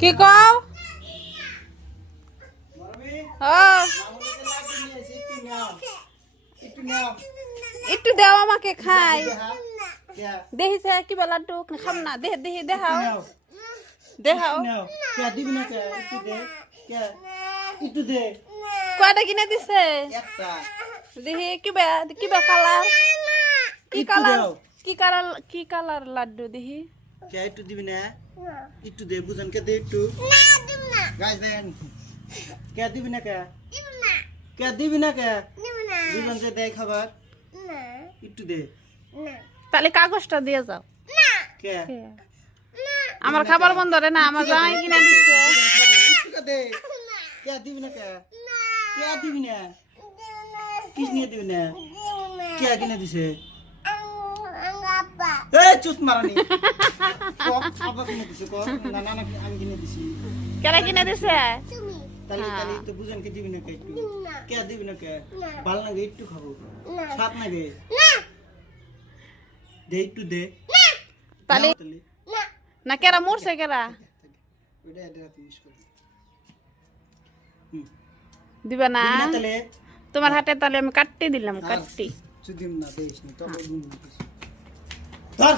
কি কও একটু দাও আমাকে খাই দেখিছে কিবা লাড্ডু খাম না দেহ দেহি দেখাও দেখাও কয়টা কিনে দিছে দেখি কিবা কিবা কালার কি কালার কি কালার কি কালার লাড্ডু দেখি একটু দিবি না একটু দে বুঝান কে দে একটু গাছ দেন কে দিবি না কে দিবি না কে বুঝান কে দেয় খাবার একটু দে তাহলে কাগজটা দিয়ে যাও কে আমার খাবার বন্ধ রে না আমার জামাই কিনে দিচ্ছে একটু দে কে দিবি না কে দিবি না কিস নিয়ে দিবি না কে কিনে দিছে এই চুত মারানি খাবার কিনে দিছে কো না না আমি কিনে দিছি কেরা কিনে দিছে তাহলে তাহলে তো বুঝান কে দিবি না কে একটু কে দিবি না কে ভালো লাগে একটু খাবো সাত লাগে দে একটু দে তাহলে না কেরা মরছে কেরা ওটা এটা ফিনিশ কর দিবা না তাহলে তোমার হাতে তাহলে আমি কাটতে দিলাম কাটতে চুদিম না দেশ না তো ধর